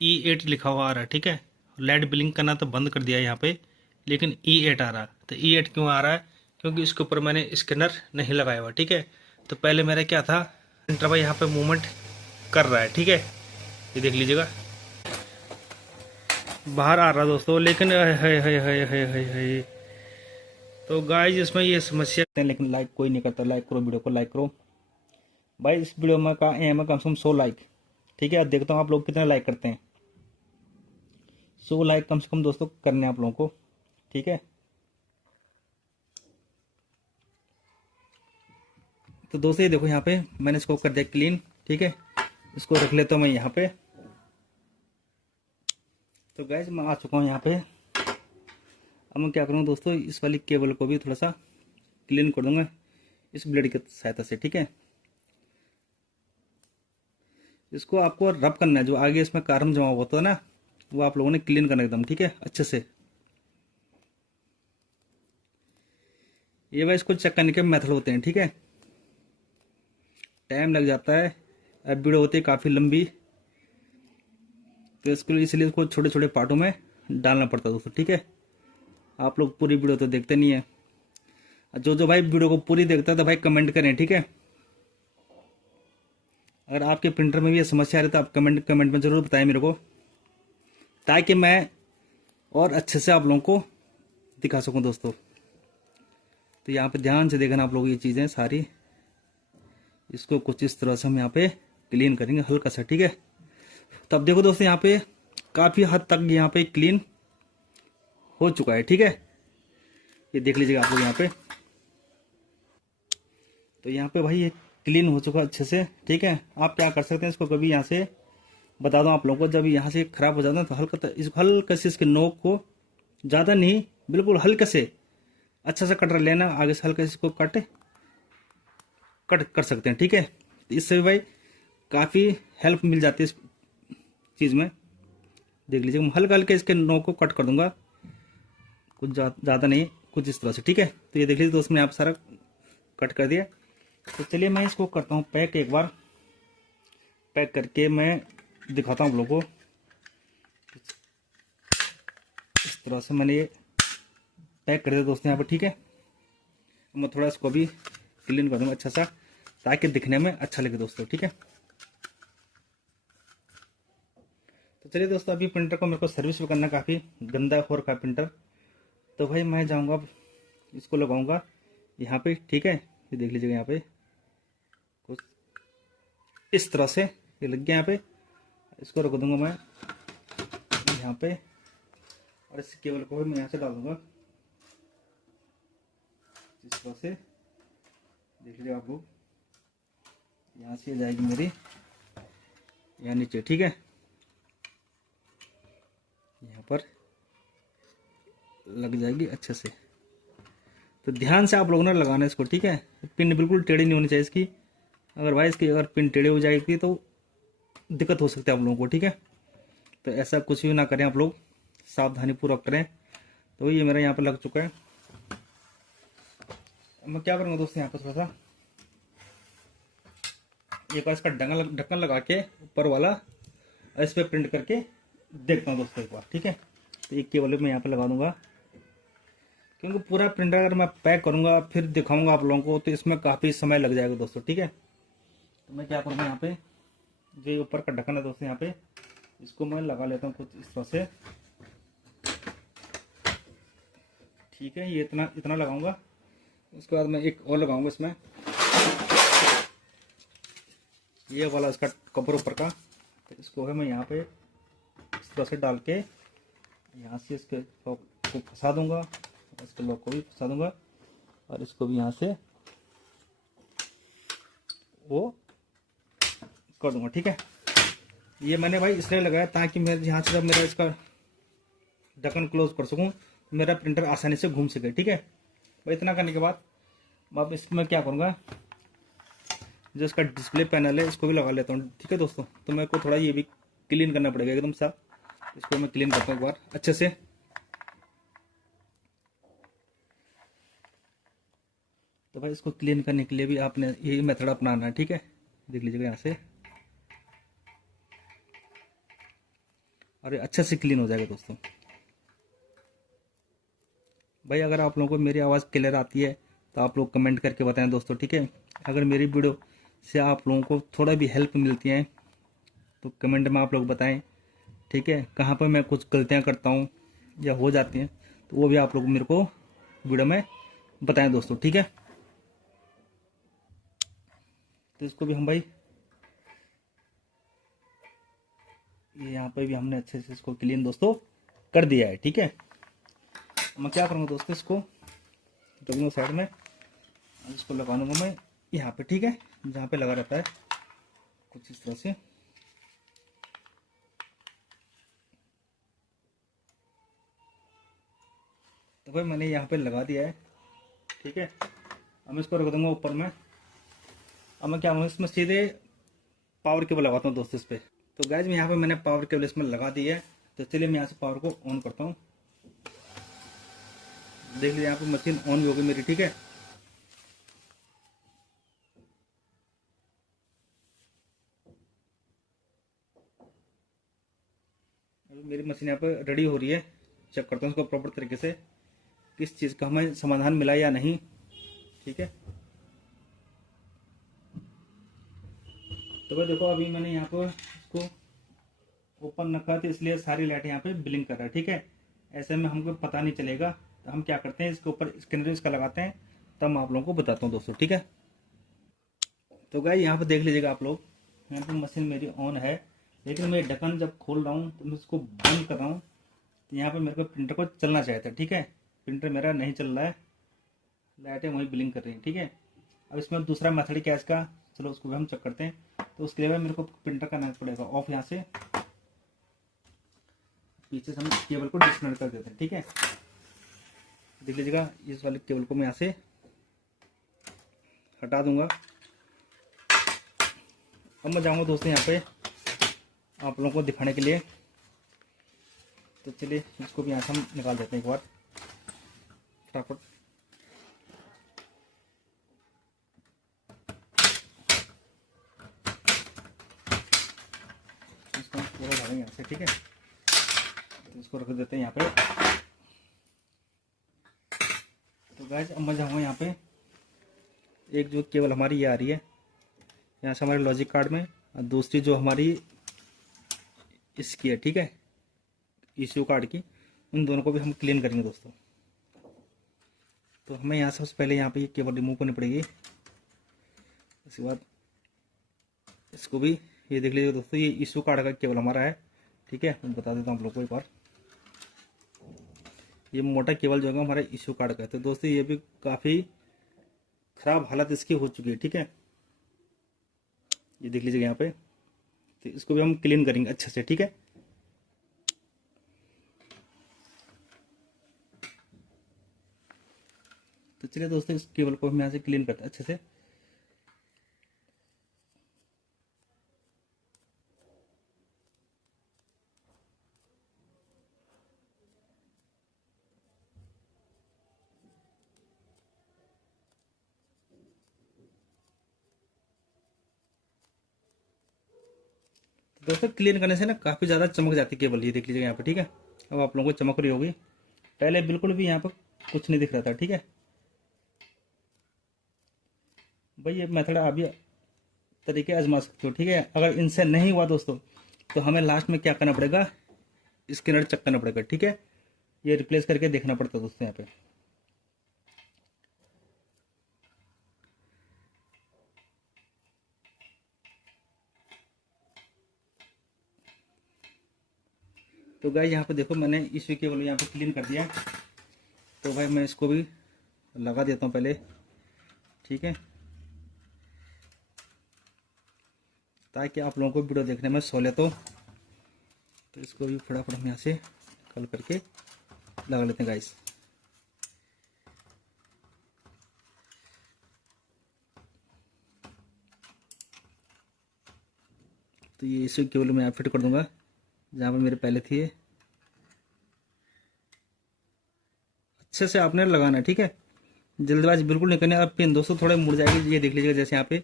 E8 लिखा हुआ आ रहा है, ठीक है। लाइट ब्लिंक करना तो बंद कर दिया है यहाँ पे, लेकिन E8 आ रहा है। तो E8 क्यों आ रहा है? क्योंकि इसके ऊपर मैंने स्कैनर नहीं लगाया हुआ, ठीक है। तो पहले मेरा क्या था, प्रिंटर भाई यहाँ पे मूवमेंट कर रहा है, ठीक है। ये देख लीजिएगा, बाहर आ रहा है दोस्तों, लेकिन है। तो गाइस इसमें ये समस्या है, लेकिन लाइक कोई नहीं करता। लाइक करो, वीडियो को लाइक करो भाई। इस वीडियो में का एम है कम से कम 100 लाइक, ठीक है। अब देखता हूँ आप लोग कितने लाइक करते हैं। 100 लाइक कम से कम दोस्तों करने हैं आप लोगों को, ठीक है। तो दोस्तों ये देखो, यहाँ पे मैंने इसको कर दिया क्लीन, ठीक है। इसको रख लेता हूँ मैं यहाँ पे। तो गैस मैं आ चुका हूँ यहाँ पे। अब मैं क्या करूँगा दोस्तों, इस वाली केबल को भी थोड़ा सा क्लीन कर दूंगा इस ब्लेड की सहायता से, ठीक है। इसको आपको रब करना है, जो आगे इसमें कार्बन जमा होता है ना, वो आप लोगों ने क्लीन करना एकदम, ठीक है, अच्छे से। ये भाई इसको चेक करने के मेथड होते हैं, ठीक है। टाइम लग जाता है, अब वीडियो होती है काफ़ी लंबी, तो इसके लिए इसलिए इसको छोटे छोटे पार्टों में डालना पड़ता है दोस्तों, ठीक है। आप लोग पूरी वीडियो तो देखते नहीं है। जो जो भाई वीडियो को पूरी देखता है तो भाई कमेंट करें, ठीक है। अगर आपके प्रिंटर में भी ये समस्या आ रही है तो आप कमेंट में ज़रूर बताएं मेरे को, ताकि मैं और अच्छे से आप लोगों को दिखा सकूं दोस्तों। तो यहाँ पे ध्यान से देखना आप लोग ये चीज़ें सारी। इसको कुछ इस तरह से हम यहाँ पे क्लीन करेंगे हल्का सा, ठीक है। तब देखो दोस्तों, यहाँ पे काफ़ी हद तक यहाँ पे क्लीन हो चुका है, ठीक है। ये देख लीजिएगा आप लोग यहाँ पे। तो यहाँ पे भाई ये क्लीन हो चुका अच्छे से, ठीक है। आप क्या कर सकते हैं, इसको कभी यहाँ से बता दूं आप लोगों को, जब यहाँ से खराब हो जाता है तो हल्का से इसके नोक को, ज़्यादा नहीं, बिल्कुल हल्के से अच्छा सा कटर लेना, आगे से हल्के से इसको कट कर सकते हैं, ठीक है। इससे भी भाई काफ़ी हेल्प मिल जाती है इस चीज़ में। देख लीजिए, मैं हल्का हल्के इसके नोक को कट कर दूंगा, कुछ ज़्यादा नहीं, कुछ इस तरह से, ठीक है। तो ये देख लीजिए दोस्त, मैंने आप सारा कट कर दिया। तो चलिए मैं इसको करता हूँ पैक, एक बार पैक करके मैं दिखाता हूँ आप लोगों को। इस तरह से मैंने ये पैक कर दिया दोस्तों यहाँ पर, ठीक है। मैं थोड़ा इसको भी क्लीन कर दूँगा अच्छा सा, ताकि दिखने में अच्छा लगे दोस्तों, ठीक है। तो चलिए दोस्तों, अभी प्रिंटर को मेरे को सर्विस भी करना, काफ़ी गंदा हो रखा है प्रिंटर। तो भाई मैं जाऊँगा, इसको लगाऊंगा यहाँ पे, ठीक है। ये देख लीजिएगा यहाँ पे कुछ इस तरह से ये लग गया यहाँ पे। इसको रख दूंगा मैं यहाँ पे, और इस केबल को भी मैं यहाँ से डाल दूंगा इस तरह से। देख लीजिए आप लोग, यहाँ से जाएगी मेरी यहाँ नीचे, ठीक है। यहाँ पर लग जाएगी अच्छे से। तो ध्यान से आप लोगों ने लगाना है इसको, ठीक है। पिन बिल्कुल टेढ़ी नहीं होनी चाहिए इसकी। अगर भाई इसकी अगर पिन टेढ़ी हो जाएगी तो दिक्कत हो सकती है आप लोगों को, ठीक है। तो ऐसा कुछ भी ना करें आप लोग, सावधानी पूर्वक करें। तो ये मेरा यहाँ पे लग चुका है। मैं क्या करूँगा दोस्तों, यहाँ पे थोड़ा सा एक बार इसका ढक्कन लगा के ऊपर वाला इस पर प्रिंट करके देखता हूँ दोस्तों एक बार, ठीक है। तो एक केबल मैं यहाँ पे लगा दूंगा, क्योंकि पूरा प्रिंटर अगर मैं पैक करूँगा फिर दिखाऊंगा आप लोगों को तो इसमें काफ़ी समय लग जाएगा दोस्तों, ठीक है। तो मैं क्या करूँगा, यहाँ पे जो ऊपर का ढक्कन है दोस्तों, यहाँ पे इसको मैं लगा लेता हूँ कुछ इस तरह से, ठीक है। ये इतना इतना लगाऊंगा। उसके बाद मैं एक और लगाऊंगा इसमें, ये वाला इसका कवर ऊपर का। तो इसको है मैं यहाँ पे इस तरह से डाल के यहाँ से इसके लॉक को फंसा दूंगा, इसके लॉक को भी फंसा दूंगा, और इसको भी यहाँ से वो कर दूंगा, ठीक है। ये मैंने भाई इसलिए लगाया ताकि मेरे यहाँ से जब मेरा इसका ढक्कन क्लोज कर सकूँ, मेरा प्रिंटर आसानी से घूम सके, ठीक है। भाई इतना करने के बाद अब इसमें क्या करूँगा, जो इसका डिस्प्ले पैनल है इसको भी लगा लेता हूँ, ठीक है दोस्तों। तो मेरे को थोड़ा ये भी क्लीन करना पड़ेगा एकदम साफ। इसको मैं क्लीन करता हूँ एक बार अच्छे से। तो भाई इसको क्लीन करने के लिए भी आपने यही मेथड अपनाना है, ठीक है। देख लीजिएगा यहाँ से और ये अच्छे से क्लीन हो जाएगा दोस्तों। भाई अगर आप लोगों को मेरी आवाज़ क्लियर आती है तो आप लोग कमेंट करके बताएं दोस्तों, ठीक है। अगर मेरी वीडियो से आप लोगों को थोड़ा भी हेल्प मिलती है तो कमेंट में आप लोग बताएं, ठीक है। कहाँ पर मैं कुछ गलतियाँ करता हूँ या हो जाती हैं तो वो भी आप लोग मेरे को वीडियो में बताएं दोस्तों, ठीक है। तो इसको भी हम भाई ये यहाँ पे भी हमने अच्छे से इसको क्लीन दोस्तों कर दिया है, ठीक है। मैं क्या करूँगा दोस्तों, इसको रखूँगा साइड में, इसको लगा लूँगा मैं यहाँ पे, ठीक है, जहाँ पे लगा रहता है कुछ इस तरह से। तो भाई मैंने यहाँ पे लगा दिया है, ठीक है। अब मैं इसको रख दूँगा ऊपर में। अब मैं क्या करूँगा, इसमें सीधे पावर केबल लगाता हूँ दोस्तों इस पर। तो गाइज मैं यहाँ पे मैंने पावर केबल इसमें लगा दी है। तो चलिए मैं यहाँ से पावर को ऑन करता हूँ। देख लीजिए यहाँ पे मशीन ऑन भी होगी मेरी, ठीक है। अभी मेरी मशीन यहाँ पे रेडी हो रही है। चेक करता हूँ उसको प्रॉपर तरीके से किस चीज़ का हमें समाधान मिला या नहीं, ठीक है। तो भाई देखो अभी मैंने यहाँ पर इसको ओपन रखा तो इसलिए सारी लाइट यहाँ पे ब्लिंक कर रहा है, ठीक है। ऐसे में हमको पता नहीं चलेगा। तो हम क्या करते हैं, इसके ऊपर स्कैनर इसका लगाते हैं, तब मैं आप लोगों को बताता हूँ दोस्तों, ठीक है। तो गाइस यहाँ पे देख लीजिएगा आप लोग, यहाँ पे मशीन मेरी ऑन है, लेकिन मैं ढक्कन जब खोल रहा हूँ तो मैं इसको बंद कर रहा हूँ तो यहाँ पे मेरे को प्रिंटर को चलना चाहिए था, ठीक है। प्रिंटर मेरा नहीं चल रहा है, लाइटें वहीं ब्लिंक कर रही हैं, ठीक है। अब इसमें दूसरा मेथड क्या है इसका, चलो उसको भी हम चेक करते हैं। तो उसके लिए मेरे को प्रिंटर करना पड़ेगा ऑफ, यहाँ से पीछे से हम केबल को डिस्कनेक्ट कर देते हैं, ठीक है। देख लीजिएगा इस वाले केबल को मैं यहाँ से हटा दूंगा। अब मैं जाऊंगा दोस्तों यहाँ पे आप लोगों को दिखाने के लिए। तो चलिए इसको भी यहाँ से हम निकाल देते हैं एक बार फटाफट। इसको हम पूरा डालेंगे यहाँ से, ठीक है। तो इसको रख देते हैं यहाँ पे। तो गाइस अब मैं जाऊँगा यहाँ पे, एक जो केबल हमारी ये आ रही है यहाँ से हमारे लॉजिक कार्ड में, और दूसरी जो हमारी इसकी है, ठीक है, ईसीयू कार्ड की, उन दोनों को भी हम क्लीन करेंगे दोस्तों। तो हमें यहाँ से सबसे पहले यहाँ पे ये केबल रिमूव करनी पड़ेगी। उसके बाद इसको भी ये देख लीजिए दोस्तों, ये ईसीयू कार्ड का केबल हमारा है, ठीक है। मैं बता देता हूँ आप लोग को एक बार, ये मोटा केबल जो है हमारा ईसीयू कार्ड का है। तो दोस्तों ये भी काफ़ी ख़राब हालत इसकी हो चुकी है, ठीक है। ये देख लीजिएगा यहाँ पे। तो इसको भी हम क्लीन करेंगे अच्छे से, ठीक है। तो चलिए दोस्तों इस केबल को हम यहाँ से क्लीन करते हैं अच्छे से। तो दोस्तों क्लीन करने से ना काफ़ी ज़्यादा चमक जाती है केबल, ये देख लीजिएगा यहाँ पे, ठीक है। अब आप लोगों को चमक रही होगी, पहले बिल्कुल भी यहाँ पर कुछ नहीं दिख रहा था, ठीक है। भाई ये मेथड आप भी तरीके आजमा सकते हो, ठीक है। अगर इनसे नहीं हुआ दोस्तों तो हमें लास्ट में क्या करना पड़ेगा, स्कैनर चेक करना पड़ेगा, ठीक है। ये रिप्लेस करके देखना पड़ता है दोस्तों यहाँ पे। तो गाइस यहाँ पे देखो मैंने इस केबल यहाँ पे क्लीन कर दिया। तो भाई मैं इसको भी लगा देता हूँ पहले, ठीक है, ताकि आप लोगों को वीडियो देखने में सहूलियत हो। तो इसको भी फटाफट हम यहाँ से कल करके लगा लेते हैं गाइस। तो ये इसी केबल में फिट कर दूंगा जहाँ पर मेरे पहले थी। अच्छे से आपने लगाना है, ठीक है, जल्दबाजी बिल्कुल नहीं करनी। अब पिन दोस्तों थोड़े मुड़ जाएगी, ये देख लीजिएगा, जैसे यहाँ पे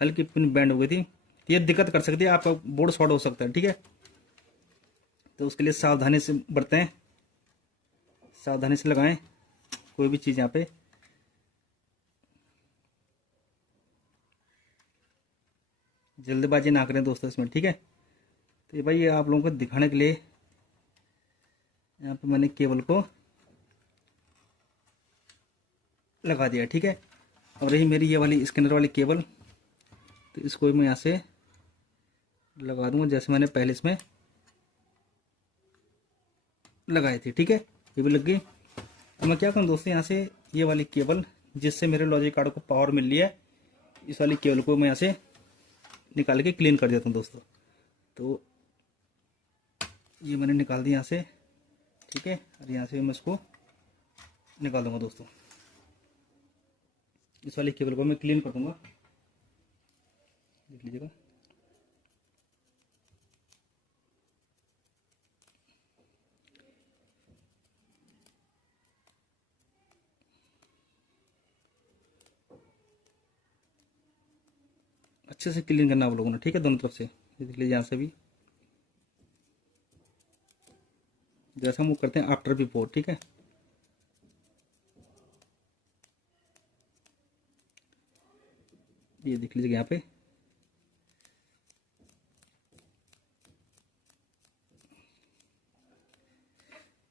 हल्की पिन बैंड हो गई थी, ये दिक्कत कर सकती है, आपका बोर्ड शॉर्ट हो सकता है, ठीक है। तो उसके लिए सावधानी से बरतें, सावधानी से लगाएं कोई भी चीज़ यहाँ पे। जल्दबाजी ना करें दोस्तों इसमें, ठीक है। तो ये भाई ये आप लोगों को दिखाने के लिए यहाँ पे मैंने केबल को लगा दिया, ठीक है। अब रही मेरी ये वाली स्कैनर वाली केबल, तो इसको मैं यहाँ से लगा दूंगा जैसे मैंने पहले इसमें लगाई थी, ठीक है। ये भी लग गई। अब मैं क्या करूँ दोस्तों, यहाँ से ये वाली केबल जिससे मेरे लॉजिक कार्ड को पावर मिल रही है, इस वाली केबल को मैं यहाँ से निकाल के क्लीन कर देता हूँ दोस्तों। तो ये मैंने निकाल दिया यहाँ से, ठीक है। और यहाँ से मैं इसको निकाल दूंगा दोस्तों। इस वाली केबल को मैं क्लीन कर दूंगा, देख लीजिएगा। अच्छे से क्लीन करना आप लोगों ने, ठीक है, दोनों तरफ से। ये देख लीजिए यहाँ से भी, जैसा हम वो करते हैं आफ्टर बिफोर, ठीक है। ये देख लीजिए यहाँ पे।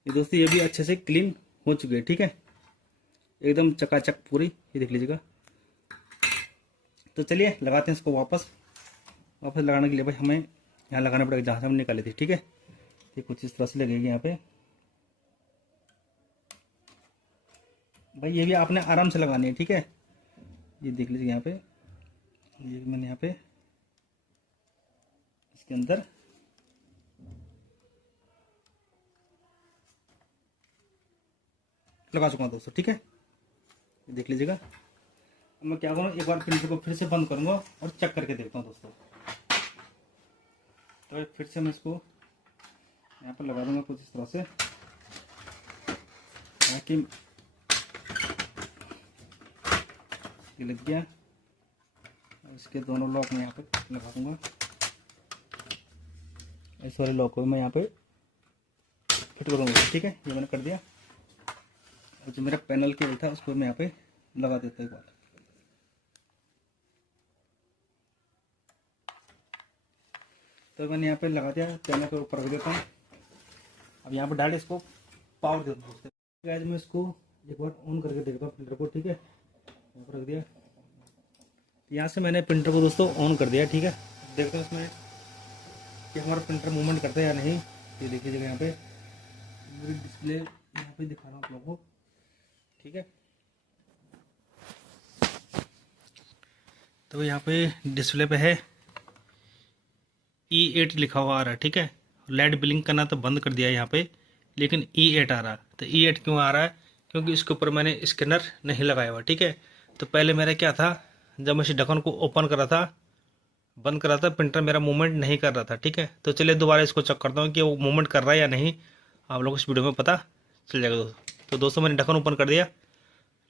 ये दोस्तों ये भी अच्छे से क्लीन हो चुके हैं, ठीक है, एकदम चकाचक पूरी। ये देख लीजिएगा। तो चलिए लगाते हैं इसको वापस लगाने के लिए भाई हमें यहाँ लगाना पड़ेगा जहाँ से हम निकाले थे, ठीक है। ये कुछ इस तरह से लगेगी यहाँ पे भाई। ये भी आपने आराम से लगानी है, ठीक है। ये देख लीजिए यहाँ पे, ये मैंने यहाँ पे इसके अंदर लगा चुका हूँ दोस्तों, ठीक है। ये देख लीजिएगा। अब मैं क्या करूँ, एक बार प्रिंटर को फिर से बंद करूँगा और चेक करके देखता हूँ दोस्तों। तो फिर से मैं इसको यहाँ पर लगा दूंगा कुछ इस तरह से, ताकि ये लग गया। इसके दोनों लॉक मैं यहाँ पे लगा दूंगा। इस वाले लॉक को मैं यहाँ पे फिट करूँगा, ठीक है। ये मैंने कर दिया। और जो मेरा पैनल केबल था उसको मैं यहाँ पे लगा देता हूँ एक बार। तो मैंने यहाँ पे लगा दिया, पैनल के ऊपर रख देता हूँ। अब यहाँ पर डायरेक्ट इसको पावर देता हूँ। गाइस मैं इसको एक बार ऑन करके देखता हूँ प्रिंटर को, ठीक है। यहाँ पर रख दिया। यहाँ से मैंने प्रिंटर को दोस्तों ऑन कर दिया, ठीक है। देखते हैं इसमें कि हमारा प्रिंटर मूवमेंट करता है या नहीं। ये देख लीजिएगा यहाँ पे डिस्प्ले यहाँ पे दिखा रहा हूँ आप लोगों को, ठीक है। तो यहाँ पे डिस्प्ले पे है E8 लिखा हुआ आ रहा है, ठीक है। लाइट ब्लिंक करना तो बंद कर दिया है यहाँ पे, लेकिन E8 आ रहा है। तो E8 क्यों आ रहा है, क्योंकि इसके ऊपर मैंने स्कैनर नहीं लगाया हुआ, ठीक है। तो पहले मेरा क्या था, जब मैं इस ढक्कन को ओपन करा था, बंद करा था, प्रिंटर मेरा मूवमेंट नहीं कर रहा था, ठीक है। तो चलिए दोबारा इसको चेक करता हूँ कि वो मूवमेंट कर रहा है या नहीं। आप लोगों को इस वीडियो में पता चल जाएगा दोस्तों। तो दोस्तों मैंने ढक्कन ओपन कर दिया,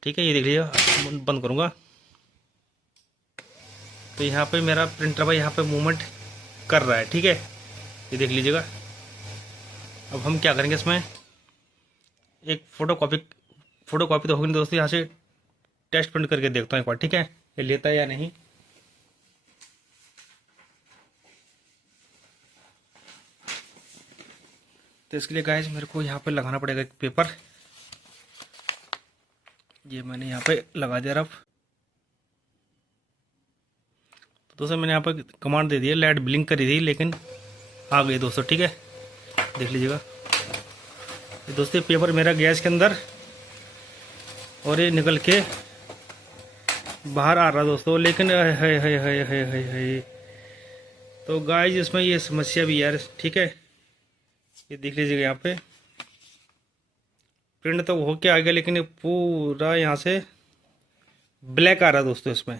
ठीक है। ये देख लीजिए, बंद करूँगा तो यहाँ पे मेरा प्रिंटर भाई यहाँ पे मूवमेंट कर रहा है, ठीक है। ये देख लीजिएगा। अब हम क्या करेंगे, इसमें एक फ़ोटो कॉपी तो होगी दोस्तों। यहाँ से टेस्ट प्रिंट करके देखता हूँ एक बार, ठीक है, ये लेता है या नहीं। तो इसके लिए गाइस मेरे को यहाँ पे लगाना पड़ेगा एक पेपर। ये मैंने यहाँ पे लगा दिया रफ। तो दोस्तों मैंने यहाँ पे कमांड दे दी है, लाइट ब्लिंक करी थी लेकिन आ गई दोस्तों, ठीक है। देख लीजिएगा। ये दोस्तों पेपर मेरा गैस के अंदर और ये निकल के बाहर आ रहा दोस्तों, लेकिन है। तो गाइस इसमें ये समस्या भी यार, ठीक है। ये देख लीजिएगा यहाँ पे प्रिंट तो हो के आ गया, लेकिन ये पूरा यहाँ से ब्लैक आ रहा दोस्तों इसमें।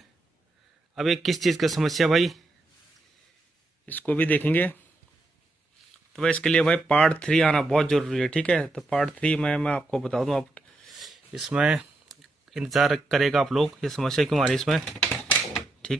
अब ये किस चीज़ का समस्या भाई, इसको भी देखेंगे। तो भाई इसके लिए भाई पार्ट 3 आना बहुत ज़रूरी है, ठीक है। तो पार्ट 3 में मैं आपको बता दूं, आप इसमें इंतज़ार करेगा आप लोग, ये समस्या क्यों आ रही है इसमें।